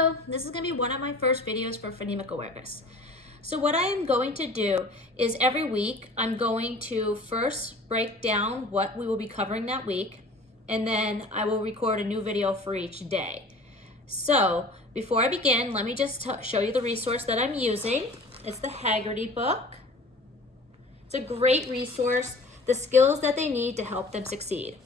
Hello, this is going to be one of my first videos for phonemic awareness. So what I am going to do is every week I'm going to first break down what we will be covering that week, and then I will record a new video for each day. So before I begin, let me just show you the resource that I'm using. It's the Haggerty book. It's a great resource, the skills that they need to help them succeed.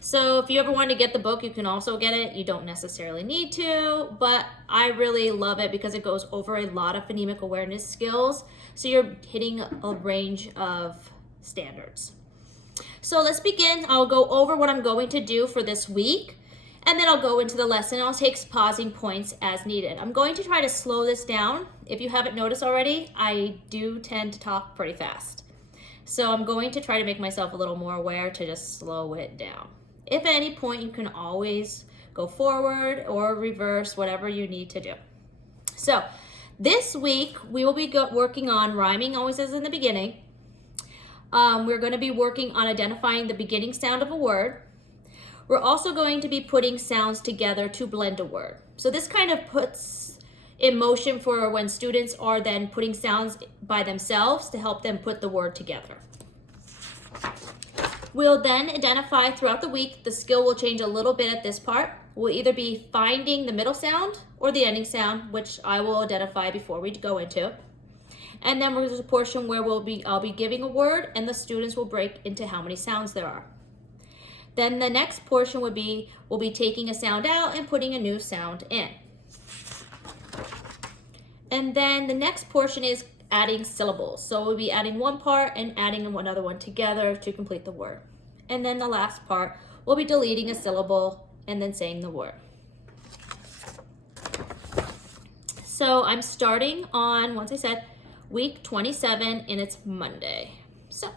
So if you ever want to get the book, you can also get it. You don't necessarily need to, but I really love it because it goes over a lot of phonemic awareness skills. So you're hitting a range of standards. So let's begin. I'll go over what I'm going to do for this week, and then I'll go into the lesson. I'll take pausing points as needed. I'm going to try to slow this down. If you haven't noticed already, I do tend to talk pretty fast. So I'm going to try to make myself a little more aware to just slow it down. If at any point, you can always go forward or reverse, whatever you need to do. So this week, we will be working on rhyming, always as in the beginning. We're going to be working on identifying the beginning sound of a word. We're also going to be putting sounds together to blend a word. So this kind of puts in motion for when students are then putting sounds by themselves to help them put the word together. We'll then identify throughout the week. The skill will change a little bit at this part. We'll either be finding the middle sound or the ending sound, which I will identify before we go into. And then there's a portion where I'll be giving a word and the students will break into how many sounds there are. Then the next portion would be, we'll be taking a sound out and putting a new sound in. And then the next portion is adding syllables. So we'll be adding one part and adding another one together to complete the word. And then the last part, we'll be deleting a syllable and then saying the word. So I'm starting on, once I said, week 27, and it's Monday. So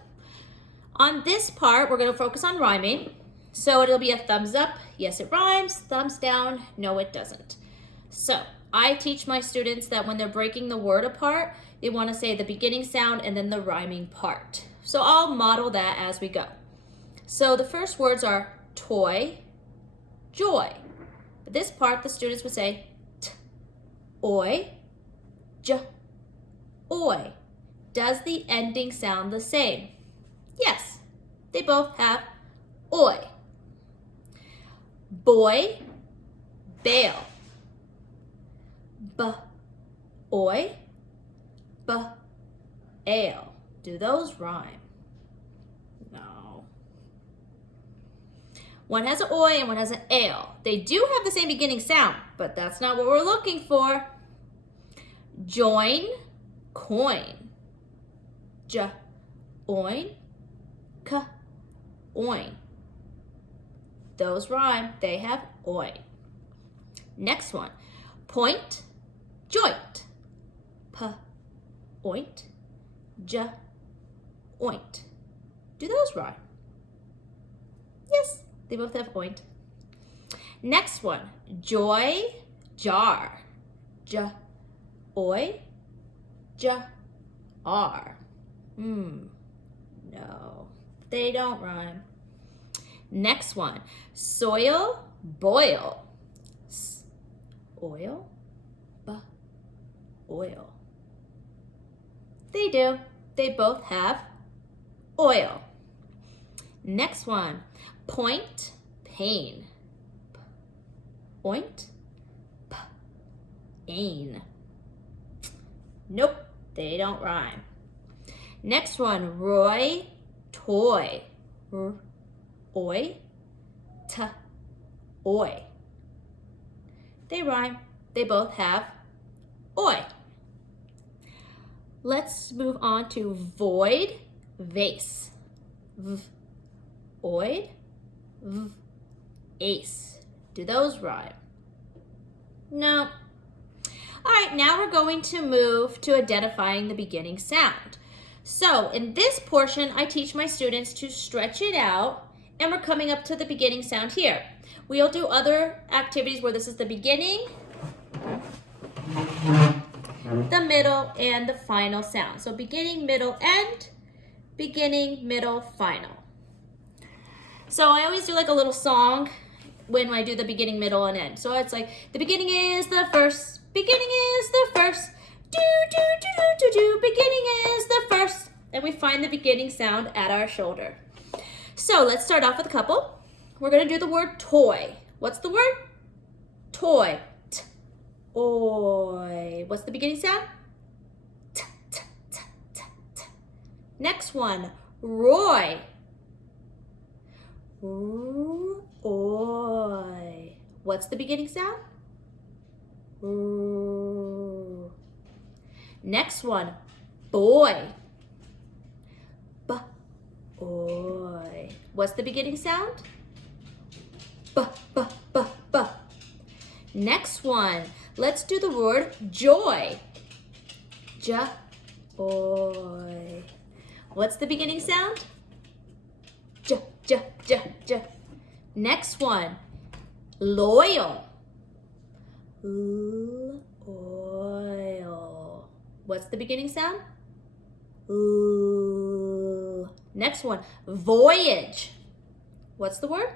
on this part, we're going to focus on rhyming. So it'll be a thumbs up, yes it rhymes, thumbs down, no it doesn't. So I teach my students that when they're breaking the word apart, they want to say the beginning sound and then the rhyming part. So I'll model that as we go. So the first words are toy, joy. But this part, the students would say t, oi, j, oi. Does the ending sound the same? Yes, they both have oi. Boy, bail. B, oi, b, ale. Do those rhyme? No. One has an oi and one has an ale. They do have the same beginning sound, but that's not what we're looking for. Join, coin. J, oin, k, oin. Those rhyme. They have oi. Next one. Point, joint. P, oint, j, oint. Do those rhyme? Yes, they both have oint. Next one, joy, jar. J, oi, j, r. No, they don't rhyme. Next one, soil, boil. S, oil, b, oil. They do. They both have oil. Next one, point, pain. P, oint, p, ain. Nope, they don't rhyme. Next one, roy, toy. R, oi, t, oi. They rhyme. They both have oi. Let's move on to void, vase. V, oid, v, ace. Do those rhyme? No. All right, now we're going to move to identifying the beginning sound. So in this portion, I teach my students to stretch it out, and we're coming up to the beginning sound here. We'll do other activities where this is the beginning, the middle, and the final sound. So beginning, middle, end, beginning, middle, final. So I always do like a little song when I do the beginning, middle, and end. So it's like, the beginning is the first, beginning is the first, do, do, do, do, do, do, beginning is the first. And we find the beginning sound at our shoulder. So let's start off with a couple. We're gonna do the word toy. What's the word? Toy. T-oy. What's the beginning sound? T, t, t, t, t. Next one, Roy. Oy. What's the beginning sound? Ooh. Next one, boy. B-oy. What's the beginning sound? B-b-b-b. Next one, let's do the word joy. J-oy. What's the beginning sound? J, j, j, j. Next one, loyal. Loyal. What's the beginning sound? L. Next one, voyage. What's the word?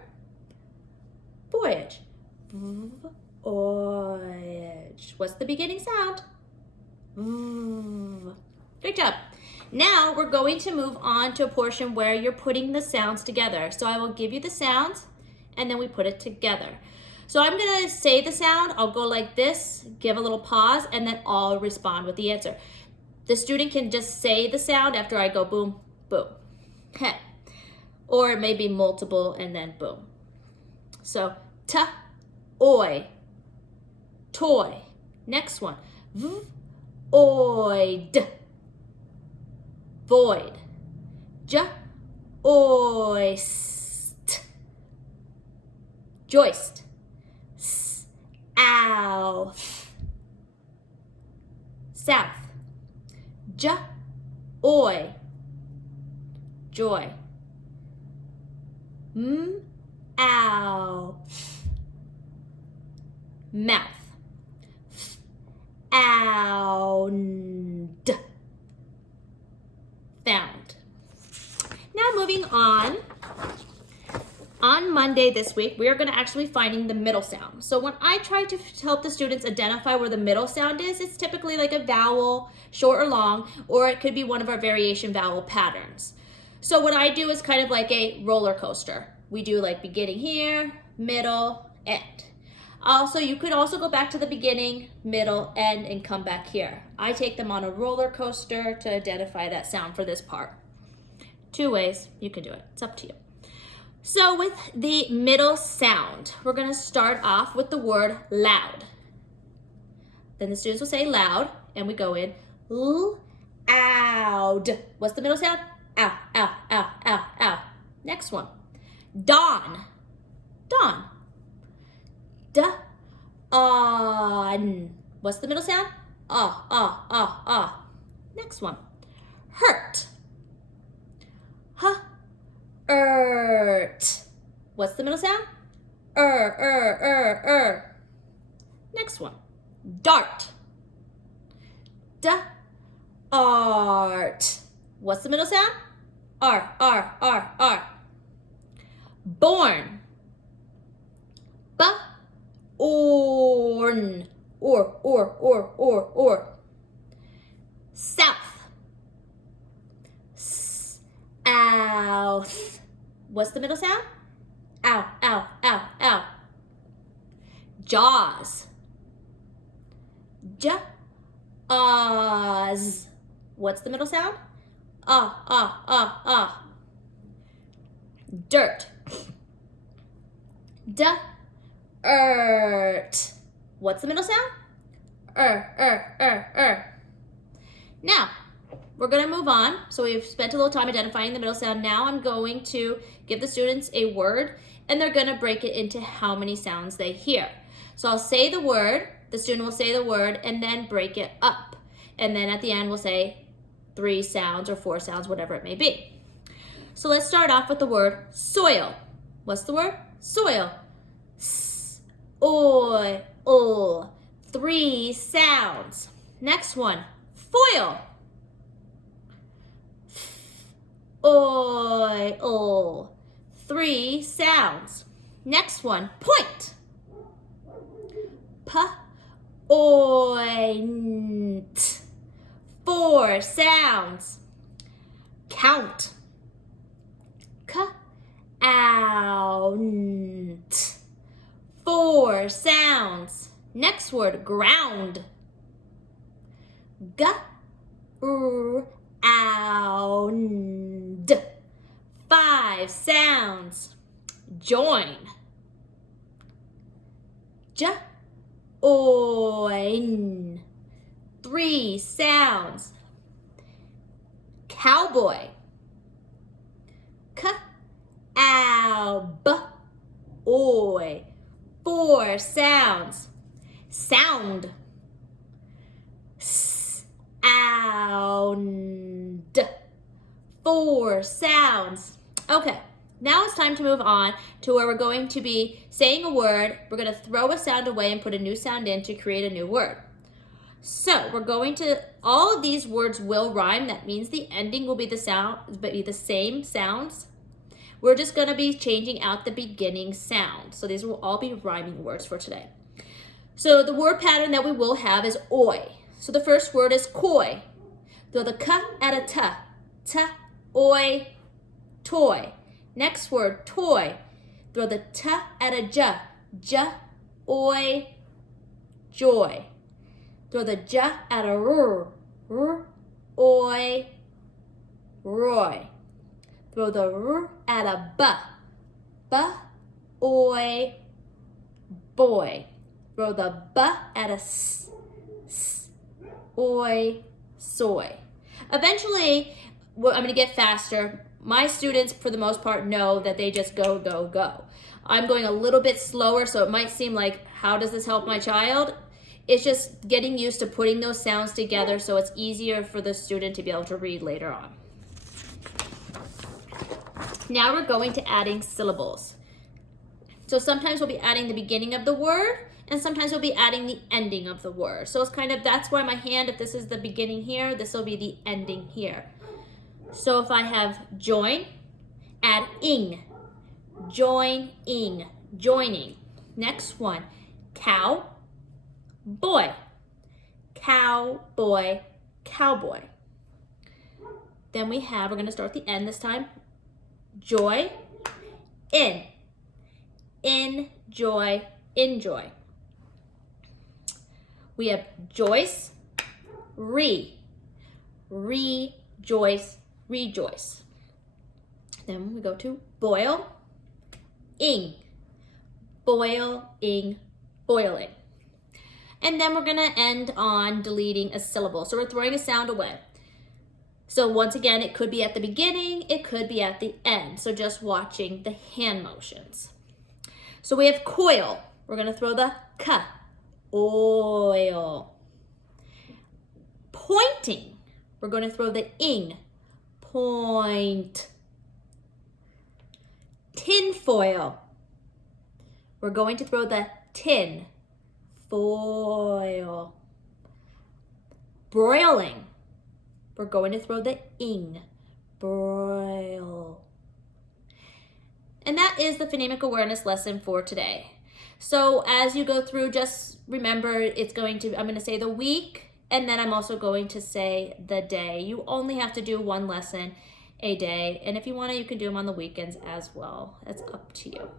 Voyage. Voyage. What's the beginning sound? Great job. Now we're going to move on to a portion where you're putting the sounds together. So I will give you the sounds and then we put it together. So I'm gonna say the sound, I'll go like this, give a little pause, and then I'll respond with the answer. The student can just say the sound after I go boom, boom. Heh. Or it may be multiple and then boom. So t-oy, toy. Next one, v-oid. Void. J-oist. Joist. S-outh. South. J-oy. Joy. M-outh. Mouth. Found. Found. Now moving on Monday this week, we are going to actually be finding the middle sound. So when I try to help the students identify where the middle sound is, it's typically like a vowel, short or long, or it could be one of our variation vowel patterns. So what I do is kind of like a roller coaster. We do like beginning here, middle, end. Also, you could also go back to the beginning, middle, end, and come back here. I take them on a roller coaster to identify that sound for this part. Two ways you can do it. It's up to you. So with the middle sound, we're going to start off with the word loud. Then the students will say loud, and we go in loud. What's the middle sound? Ow, ow, ow, ow, ow. Next one. Dawn. Dawn. Da-on. What's the middle sound? Ah, ah, ah, ah. Next one. Hurt. Ert. What's the middle sound? Next one. Dart. Da-art. What's the middle sound? R. Born. Ba-orn. Or. South. South. What's the middle sound? Ow. Jaws. J-oz. What's the middle sound? Ah. Dirt. D-ert. What's the middle sound? Now, we're going to move on. So we've spent a little time identifying the middle sound. Now I'm going to give the students a word, and they're going to break it into how many sounds they hear. So I'll say the word, the student will say the word, and then break it up. And then at the end, we'll say 3 sounds or 4 sounds, whatever it may be. So let's start off with the word soil. What's the word? Soil. S-oil. 3 sounds. Next one, foil. F-oil. 3 sounds. Next one, point. Point. 4 sounds. Count. Count. 4 sounds. Next word, ground. Ground. 5 sounds. Join. Join. 3 sounds. Cowboy. Cow-boy. 4 sounds. Sound. Sound. 4 sounds. Okay, now it's time to move on to where we're going to be saying a word. We're going to throw a sound away and put a new sound in to create a new word. So we're going to, all of these words will rhyme. That means the ending will be the same sounds. We're just going to be changing out the beginning sound. So these will all be rhyming words for today. So the word pattern that we will have is oi. So the first word is koi. Throw the k at a t. T, oi, toy. Next word, toy. Throw the t at a j. J, oi, joy. Throw the j at a r. R, oi, roy. Throw the r at a b. B, oi, boy. Throw the b at a s. S, oi, soy. Eventually, I'm going to get faster. My students, for the most part, know that they just go, go, go. I'm going a little bit slower, so it might seem like, how does this help my child? It's just getting used to putting those sounds together so it's easier for the student to be able to read later on. Now we're going to adding syllables. So sometimes we'll be adding the beginning of the word, and sometimes we'll be adding the ending of the word. So it's kind of, that's why my hand, if this is the beginning here, this will be the ending here. So if I have join, add ing. Join-ing, joining. Next one, cow, boy. Cowboy, cowboy. Then we have, we're going to start at the end this time, joy, in. Enjoy, enjoy. We have Joyce, rejoice, rejoice. Then we go to boil, ing, boiling, boiling. And then we're gonna end on deleting a syllable. So we're throwing a sound away. So once again, it could be at the beginning, it could be at the end. So just watching the hand motions. So we have coil. We're gonna throw the k. Oil. Pointing. We're going to throw the ing. Point. Tin foil. We're going to throw the tin. Foil. Broiling. We're going to throw the ing. Broil. And that is the phonemic awareness lesson for today. So as you go through, just remember I'm going to say the week, and then I'm also going to say the day. You only have to do one lesson a day, and if you want to, you can do them on the weekends as well. It's up to you.